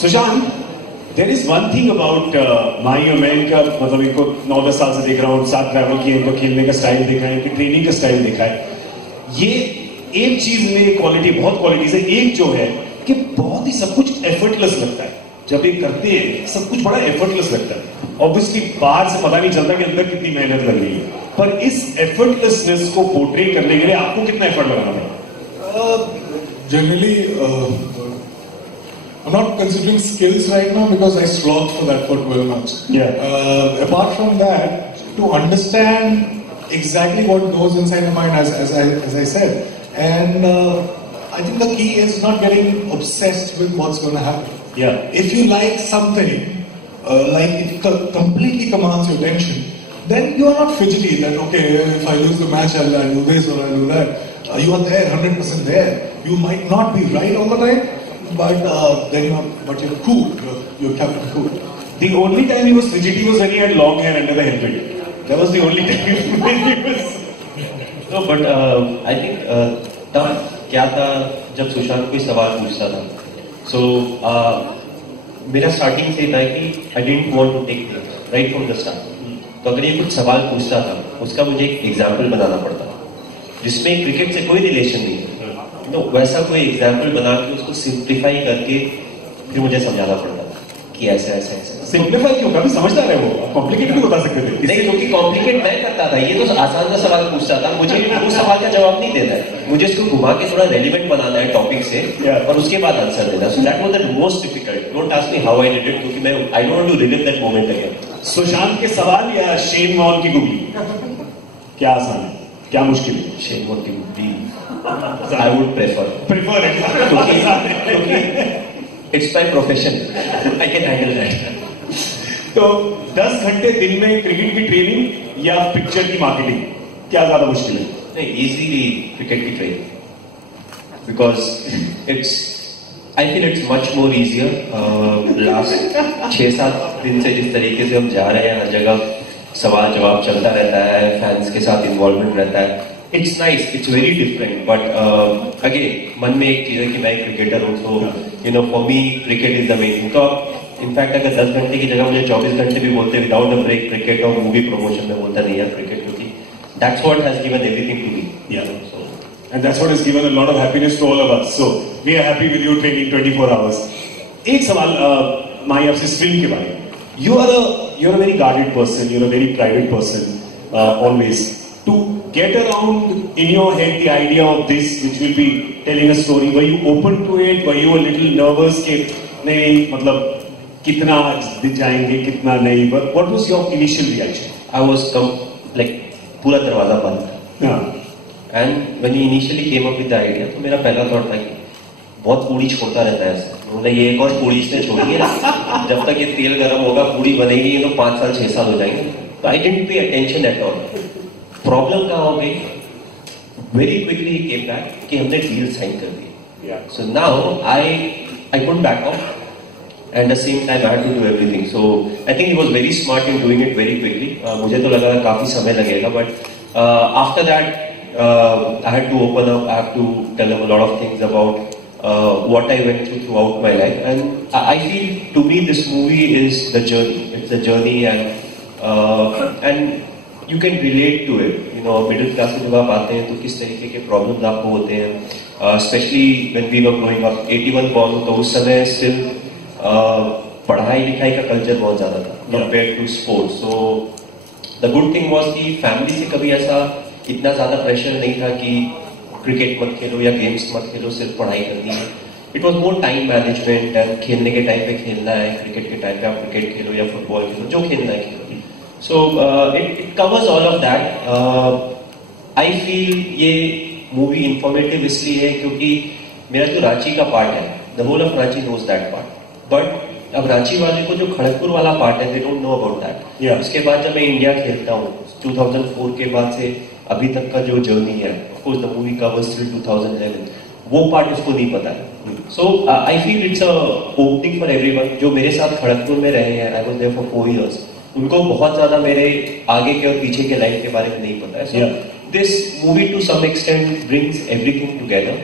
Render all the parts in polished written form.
Sushant, there is one thing about my और man का, मतलब इनको 9-10 साल से देख रहा हूँ, साथ ट्रैवल किए, इनको खेलने का स्टाइल देखा है, इनकी ट्रेनिंग का स्टाइल देखा है. ये एक चीज में क्वालिटी, बहुत क्वालिटीज है. एक जो है कि बहुत ही सब कुछ एफर्टलेस लगता है. जब ये करते हैं सब कुछ बड़ा एफर्टलेस लगता है. ऑब्वियसली बाहर से पता नहीं चलता कि अंदर कितनी मेहनत लग रही है, पर इस एफर्टलेसनेस को पोर्ट्रे करने के लिए आपको कितना एफर्ट लगाना पड़ा? Generally, I'm not considering skills right now because I slogged for that for 12 months. Yeah. Apart from that, to understand exactly what goes inside the mind, as I said, and I think the key is not getting obsessed with what's going to happen. Yeah. If you like something, like it completely commands your attention, then you are not fidgety that, okay, if I lose the match, I'll do this or I'll do that. You are there, 100% there. You might not be right all the time, but then you're cool. You're kept cool. The only time he was fidgety was when he had long hair under the helmet. That was the only time when he was. No, but I think तब क्या था जब सुशांत कोई सवाल पूछता था. So मेरा starting से था कि I didn't want to take things right from the start. तो अगर ये कुछ सवाल पूछता था, उसका मुझे एक एग्जाम्पल बनाना पड़ता था जिसमें क्रिकेट से कोई रिलेशन नहीं है. तो वैसा कोई एग्जाम्पल बना के उसको सिंप्लीफाई करके फिर मुझे समझाना पड़ता था कि ऐसा ऐसा ऐसा. सिंप्लीफाई क्यों? कभी समझदार है वो, कॉम्प्लिकेट भी बता सकते थे. नहीं, क्योंकि कॉम्प्लिकेट मैं करता था, ये तो आसान सा सवाल पूछता था, मुझे वो सवाल का जवाब नहीं देना है, मुझे इसको घुमा के थोड़ा रेलिवेंट बनाना है टॉपिक से, और उसके बाद आंसर देना. So that was the most difficult. Don't ask me how I did it, क्योंकि मैं I don't want to relive that moment again. Sushant के सवाल या शेन वॉर्न की गुगली, क्या आसान है, क्या मुश्किल है? शेन वॉर्न की गुगली आई वुड प्रेफर क्योंकि it's my profession, I can handle that. तो 10 घंटे दिन में क्रिकेट की ट्रेनिंग या पिक्चर की मार्केटिंग, क्या ज्यादा मुश्किल है? नहीं, इजीली क्रिकेट की training, because it's I feel it's much more easier. Last 6-7 दिन से जिस तरीके से हम जा रहे हैं, हर जगह सवाल जवाब चलता रहता है, फैंस के साथ इन्वॉल्वमेंट रहता है. It's nice, it's very different, but again मन में एक चीज है कि मैं क्रिकेटर हूँ, तो you know for me cricket is the main. तो इनफैक्ट अगर 10 घंटे की जगह मुझे 24 घंटे भी बोलते विदाउट अ ब्रेक क्रिकेट और मूवी प्रमोशन में, बोलता नहीं यार क्रिकेट, क्योंकि that's what has given everything to me. Yeah and that's what has given a lot of happiness to all of us. So we are happy with you training 24 hours. एक सवाल माई आपसे film के बारे में. You're a very guarded person. You're a very private person. Always to get around in your head the idea of this, which will be telling a story. Were you open to it? Were you a little nervous कि नहीं, मतलब कितना जाएंगे कितना नहीं? But what was your initial reaction? I was like पूरा दरवाजा बंद. Yeah. And when he initially came up with the idea, तो मेरा पहला थॉट था कि बहुत पूड़ी छोड़ता रहता है ऐसे. उन्होंने ये एक और पूड़ी इसने छोड़ी है, जब तक ये तेल गर्म होगा पूड़ी बनेगी, ये तो 5 साल 6 साल हो जाएंगे. तो I didn't pay attention at all. Problem कहाँ हो गई? Very quickly he came back कि हमने डील साइन कर दी. So now I couldn't back off, and the same time I had to do everything. So I think he was very smart in doing it very quickly. मुझे तो लगा काफी समय लगेगा, but after that I had to open up. I have to tell them a lot of things about what I went through throughout my life, and I feel to me this movie is the journey. It's the journey, and you can relate to it. You know, middle class से जब आप आते हैं तो किस तरीके के problems आपको होते हैं. Especially when we were growing up, 81 born, तो उस समय still पढ़ाई लिखाई का culture बहुत ज्यादा था compared to sports. So the good thing was कि family से कभी ऐसा इतना ज्यादा प्रेशर नहीं था कि क्रिकेट मत खेलो या गेम्स मत खेलो, सिर्फ पढ़ाई करनी है. It was more time management, and खेलने के टाइम पे खेलना है, क्रिकेट के टाइम पे आप क्रिकेट खेलो या फुटबॉल खेलो, जो खेलना है खेलो. So it covers all of that. I feel ये मूवी इंफॉर्मेटिव इसलिए है क्योंकि मेरा जो रांची का पार्ट है, the whole of Ranchi knows that part, but अब रांची वाले को जो खड़गपुर वाला पार्ट है, they don't know about that. उसके बाद जब मैं इंडिया खेलता हूँ 2004 के बाद से अभी तक का जो जर्नी है, of course the movie covers till 2011, वो पार्ट उसको नहीं पता है. So I feel it's a opening for everyone. जो मेरे साथ खड़गपुर में रहे हैं, I was there for 4 years, उनको बहुत ज्यादा मेरे आगे के और पीछे के लाइफ के बारे में नहीं पता है. So this movie to some extent brings everything together.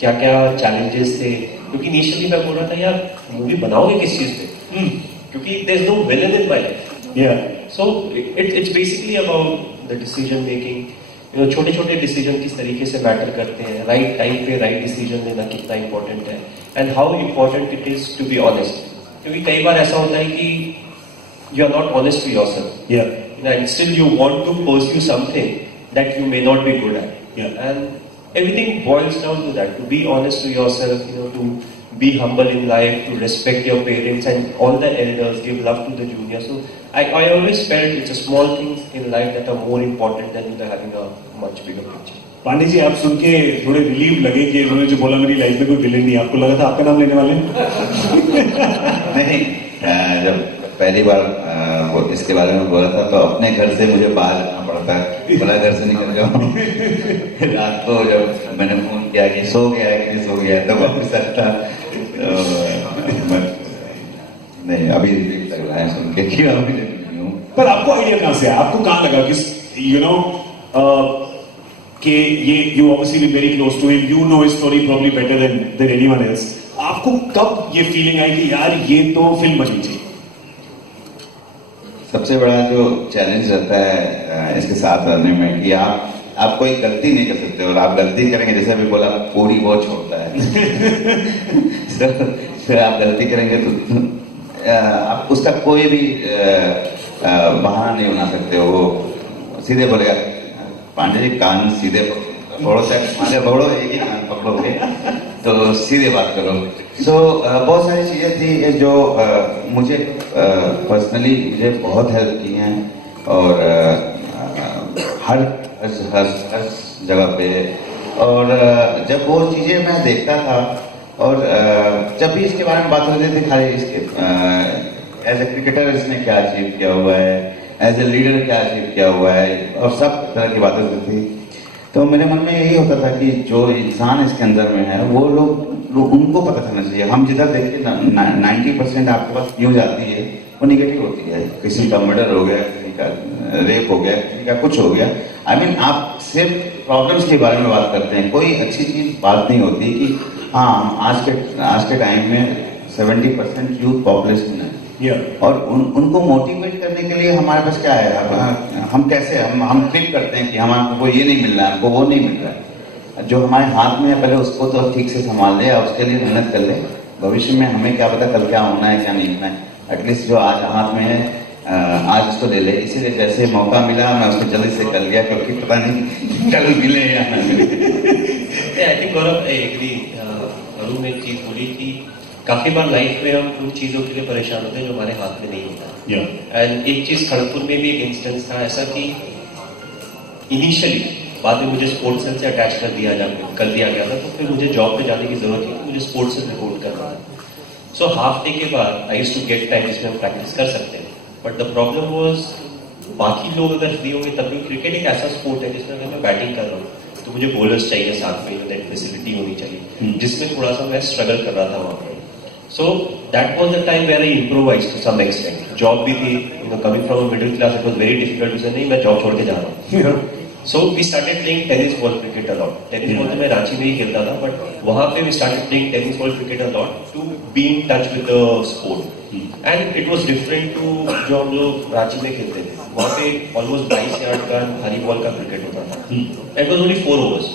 क्या क्या चैलेंजेस थे, क्योंकि इनिशियली मैं बोल रहा था यार मूवी बनाओगे किस चीज पे, क्योंकि there is no villain in my life. So it's basically about the decision making, छोटे छोटे डिसीजन किस तरीके से मैटर करते हैं, राइट टाइम पे राइट डिसीजन लेना कितना इंपॉर्टेंट है, and how important it is to be honest. क्योंकि कई बार ऐसा होता है कि you are not honest to yourself and still you want to pursue something that you may not be good at, and everything boils down to that, to be honest to yourself, to be humble in life, to respect your parents and all the elders, give love to the juniors. So I always felt it's a small things in life that are more important than having a much bigger picture. Pandey ji, आप सुन के थोड़े relieve लगे कि उन्होंने जो बोला मेरी लाइफ में कोई विलेन नहीं, आपको लगा था आपका नाम लेने वाले नहीं, जब पहली बार वो इसके बारे में बोला था तो अपने घर से मुझे बाहर जाना पड़ता है, बोला घर से निकल जाओ। रात को जब मैंने फोन किया कि सो गया है कि नहीं सो गया है, तो वापस आता नहीं, अभी लग रहा है सुन के कि अभी नहीं हूँ। पर आपको आइडिया कहाँ से आया, आपको कहाँ लगा कि कि ये you obviously be very close to him, you know his story probably better than anyone else, आपको कब ये फीलिंग आई कि यार ये तो फिल्म बनी चाहिए? सबसे बड़ा जो चैलेंज रहता है इसके साथ रहने में कि आप कोई गलती नहीं कर सकते, और आप गलती करेंगे, जैसे अभी बोला पूरी बहुत छोड़ता है फिर आप गलती करेंगे तो आप उसका कोई भी बहाना नहीं बना सकते हो। वो सीधे बोलेगा पांडे जी कान सीधे पकड़ो, पकड़ो एक ही कान पकड़ोगे तो सीधे बात करो। बहुत सारी चीजें थी जो मुझे पर्सनली मुझे बहुत हेल्प की हैं, और हर जगह पे, और जब वो चीजें मैं देखता था, और जब भी इसके बारे में बात होती थी खाली इसके एज ए क्रिकेटर इसने क्या अचीव किया हुआ है, एज ए लीडर क्या अचीव किया हुआ है, और सब तरह की बातें होती थी। तो मेरे मन में यही होता था कि जो इंसान इसके अंदर में है वो लोग उनको पता चलना चाहिए। हम जिधर देखिए 90% आपके पास न्यूज आती है वो निगेटिव होती है, किसी का मर्डर हो गया, किसी का रेप हो गया, किसी का कुछ हो गया। I mean, आप सिर्फ प्रॉब्लम्स के बारे में बात करते हैं, कोई अच्छी चीज बात नहीं होती कि हाँ आज के टाइम में 70% यूथ पॉपुलेशन है, और उनको मोटिवेट करने के लिए हमारे पास क्या है, हम कैसे हम क्लिक करते हैं कि हमको ये नहीं मिल रहा है, हमको वो नहीं मिल रहा है। जो हमारे हाथ में है पहले उसको तो ठीक से संभाल ले, और उसके लिए मेहनत कर ले। भविष्य में हमें क्या पता कल क्या होना है क्या नहीं होना है, एटलीस्ट जो आज हाथ में है आज उसको ले ले। इसीलिए जैसे मौका मिला मैं उसको जल्दी से कर लिया, क्योंकि पता नहीं कल मिले या ना मिले। I think Gaurav agree, Arun ने एक चीज बोली कि काफी बार लाइफ में हम उन चीजों के लिए परेशान होते हैं जो हमारे हाथ में नहीं होता। एंड एक चीज खड़गपुर में भी एक इंस्टेंस था ऐसा कि इनिशियली बाद में मुझे स्पोर्ट्स सेल से अटैच कर दिया गया था, तो फिर मुझे जॉब पे जाने की जरूरत थी, मुझे स्पोर्ट्स सेल रिपोर्ट करना था। सो हाफ डे के बाद I used to get time जिसमें हम प्रैक्टिस कर सकते हैं, बट द प्रॉब्लम वाज बाकी लोग अगर फ्री होंगे तब भी, क्रिकेट एक ऐसा स्पोर्ट है जिसमें अगर मैं बैटिंग कर रहा हूँ तो मुझे बॉलर्स चाहिए साथ में, दैट फैसिलिटी होनी चाहिए, जिसमें थोड़ा सा मैं स्ट्रगल कर रहा था वहां पर। So that was the time where I improvised to some extent. Job भी थी, coming from a middle class, it was very difficult to say नहीं मैं जॉब छोड़ के जा रहा हूँ। So we started playing tennis ball cricket a lot. Tennis ball तो मैं रांची में ही खेलता था, but वहाँ पे we started playing tennis ball cricket a lot to be in touch with the sport. And it was different to जो हम लोग रांची में खेलते थे। वहाँ पे almost 22 यार्ड का भारी बॉल का क्रिकेट होता था। It was only 4 overs.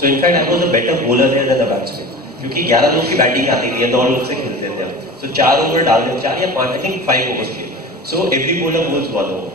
So in fact I was a better bowler there than a batsman. क्योंकि 11 लोग की बैटिंग आती थी, 9 लोग से खेलते थे हम। So 4 ओवर डाल रहे, 4 या 5, I think 5 overs थे। So every bowler bowls 1 over.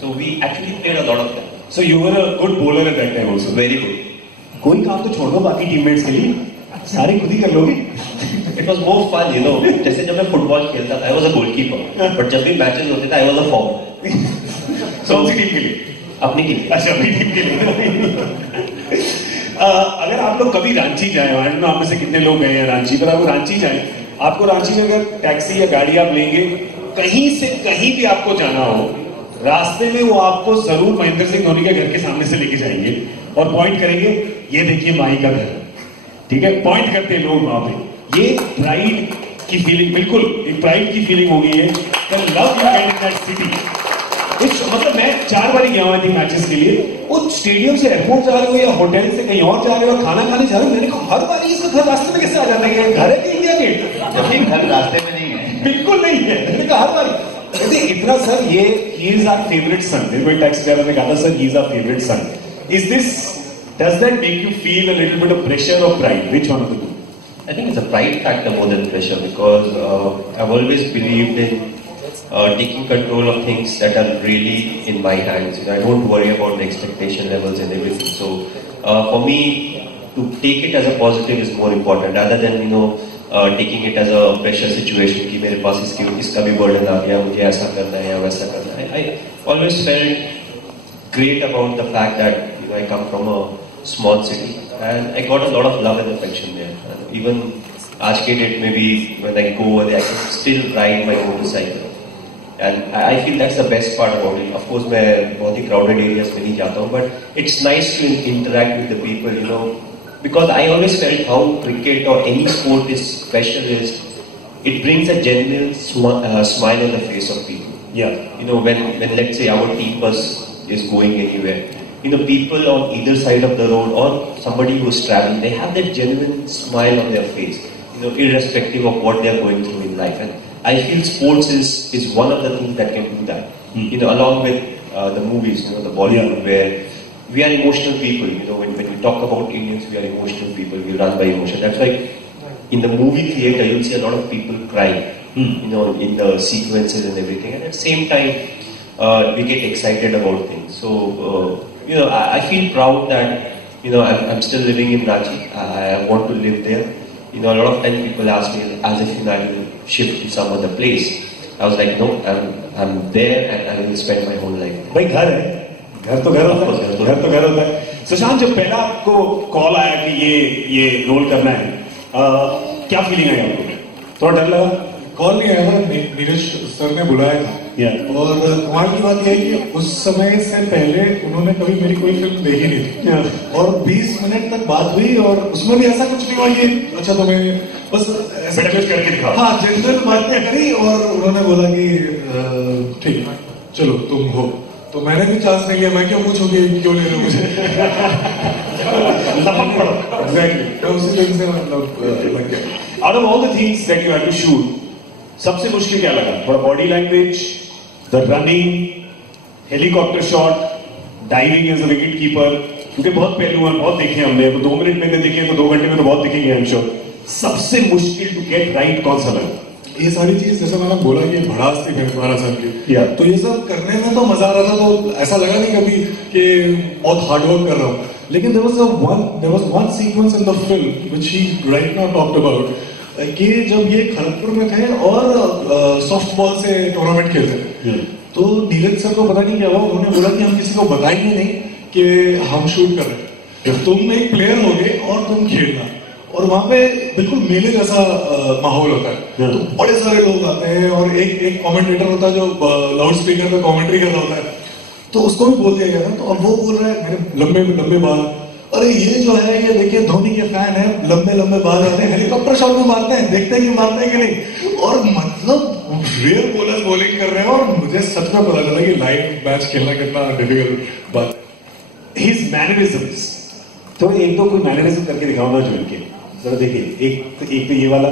So we actually played a lot of them. So you were a good bowler at that time also. Very good. कोई काम तो छोड़ दो बाकी टीममेट्स के लिए, सारे खुद ही कर लोगे। It was more fun, जैसे जब मैं फुटबॉल खेलता था, I was a goalkeeper. But जब भी मैचेस होते थे, I was a forward. कौन सी टीम के लिए? अपनी टीम। अच्छा, अपनी टीम के लिए। अगर आप लोग कभी रांची जाए, आई डोंट नो आप में से कितने लोग गए हैं रांची, पर आप रांची जाए, आपको रांची में अगर टैक्सी या गाड़ी आप लेंगे, कहीं से कहीं भी आपको जाना हो, रास्ते में वो आपको जरूर महेंद्र सिंह धोनी के घर के सामने से लेके जाएंगे और पॉइंट करेंगे, ये देखिए माई का घर, ठीक है, पॉइंट करते हैं लोग वहां पे। ये प्राइड की फीलिंग, बिल्कुल एक प्राइड की फीलिंग हो गई है, the love you get in that city. मतलब मैं 4 बार गया हुआ थी मैचेस के लिए, वो स्टेडियम से एयरपोर्ट जा रहे हो या होटल से कहीं और जा रहे हो, खाना खाने जा रहे हो, मैंने कहा हर बार इसका घर रास्ते में कैसे आ जाता है, घर है कि इंडिया गेट? जबकि घर रास्ते में नहीं है, बिल्कुल नहीं है। मैंने कहा हर बार इतना सर, ये he is our favourite son. मेरे को टैक्सी ड्राइवर ने कहा था sir he is our favourite son. Is this, does that make you feel a little bit of pressure or pride? Which one of the two? I think it's a pride factor more than pressure because I've always believed in taking control of things that are really in my hands. You know, I don't worry about the expectation levels and everything. So for me, to take it as a positive is more important rather than taking it as a pressure situation कि मेरे पास इसका भी burden आ गया, मुझे ऐसा करना है या वैसा करना है. I always felt great about the fact that I come from a small city and I got a lot of love and affection there. And even आज के डेट में भी when I go over there, I can still ride my motorcycle. And I feel that's the best part about it. Of course, मैं बहुत ही crowded areas में नहीं जाता हूँ, but it's nice to interact with the people, because I always felt how cricket or any sport is special is it brings a genuine smile on the face of people. Yeah. When let's say our team bus is going anywhere, people on either side of the road or somebody who's traveling, they have that genuine smile on their face, irrespective of what they're going through in life. And I feel sports is one of the things that can do that. Along with the movies, the Bollywood, where we are emotional people. When we talk about Indians, we are emotional people. We run by emotion. That's why in the movie theater, you'll see a lot of people crying, in the sequences and everything. And at the same time, we get excited about things. So, I feel proud that, I'm still living in Ranchi. I want to live there. A lot of times people ask me as if I will shift to some other place. I was like, no, I'm there and I will spend my whole life. भाई घर है, घर तो घर होता है, घर तो घर होता है। सुशांत, जब पहला आपको कॉल आया कि ये रोल करना है, क्या फीलिंग आई आपको? थोड़ा डर लगा? कॉल नहीं आया था, नीरज सर ने बुलाया था। और कमाल की बात यह है कि उस समय से पहले उन्होंने कभी मेरी कोई फिल्म देखी नहीं थी। और 20 मिनट तक बात हुई और उसमें भी ऐसा कुछ नहीं हुआ कि अच्छा तुम्हें बस ऐसा कुछ करके दिखाओ। हाँ, जनरल बातें करी और उन्होंने बोला कि ठीक है चलो तुम हो। तो मैंने भी चांस नहीं लिया, मैं क्यों पूछूंगी क्यों ले रहे हो मुझे। एग्जैक्टली, उसी दिन से मतलब लग गया। Out of all the things that you have to shoot, सबसे मुश्किल क्या लगा? थोड़ा body language, the running, helicopter shot, diving as a wicket keeper, क्योंकि बहुत पहलू हैं, बहुत देखे हमने। 2 मिनट में देखे तो 2 घंटे में तो बहुत दिखेंगे, आई एम श्योर। सबसे मुश्किल टू गेट राइट कौन सा लगा? ये सारी चीज जैसे मैंने बोला कि भड़ास थी 12 साल की, या तो ये सब करने में तो मजा आ रहा था, तो ऐसा लगा नहीं कभी कि बहुत हार्डवर्क कर रहा हूँ। लेकिन there was one sequence in the film which he right now talked about कि जब ये खड़गपुर में थे और सॉफ्ट बॉल से टूर्नामेंट खेलते थे, तो नीरज सर को पता नहीं क्या हुआ, उन्होंने बोला कि हम किसी को बताएंगे नहीं कि हम शूट कर रहे हैं, तुम एक प्लेयर होगे और तुम खेलना। और वहां पे बिल्कुल मेले जैसा माहौल होता है, तो बड़े सारे लोग आते हैं और एक कमेंटेटर होता है जो लाउड स्पीकर पे कमेंट्री कर रहा होता है, तो उसको भी बोल दिया गया था। तो अब वो बोल रहा है मेरे लंबे लंबे बाल, अरे ये जो है ये देखिए धोनी के फैन है, लंबे लंबे बाल आते हैं, हेलीकॉप्टर शॉट में मारते हैं, देखते हैं कि मारते हैं कि नहीं। और मतलब रेयर बॉलर बॉलिंग कर रहे हैं और मुझे सच में पता चला कि लाइव मैच खेलना कितना डिफिकल्ट बात है। हिज मैनरिज्म्स, तो एक तो कोई मैनरिज्म करके दिखाओ ना जोन के, जरा देखिए। एक तो ये वाला,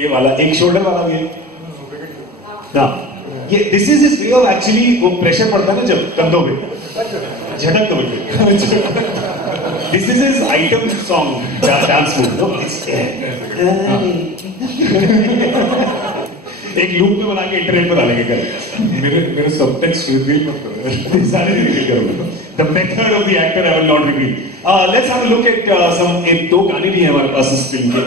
ये वाला, एक शोल्डर वाला भी है ना, ये this is his way of actually, वो प्रेशर पड़ता है ना जब कंधों पे, झटक दो। This is his item song dance move. एक लूप में बना के इंटरनेट पर डालेंगे करें। मेरे सबटेक्स्ट रिवील मत करो, सारे रिवील करूंगा। The method of the actor I will not reveal. Let's have a look at some, 2 गाने भी हैं हमारे पास इस फिल्म के।